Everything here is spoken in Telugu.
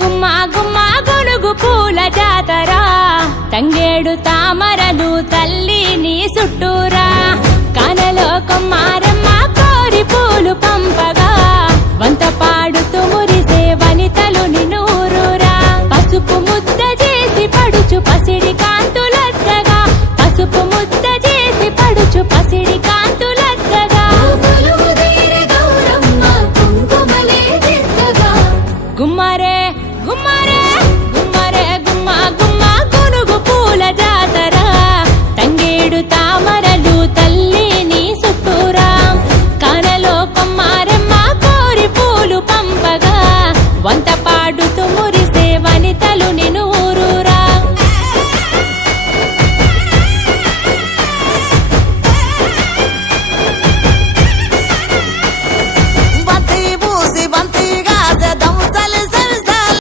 గుమ్మ గుమ్మ గొనుగు పూల జాతర తంగేడు తామరలు తల్లి నీ చుట్టూరా కానలో కొమ్మారమ్మ కోరి పూలు పంపగా వంత పాడుతూ మురిసే వనితలు నినూరురా పసుపు ముద్ద చేసి పడుచు పసిడి కాంతులద్దగా పసుపు ముద్ద చేసి పడుచు పసిడి కాంతులద్దగా గుమ్మరే గుమ్మరే గుమ్మరే గుమ్మ గుమ్మ గొనుగు పూల జాతర తంగేడు తామరలు తల్లి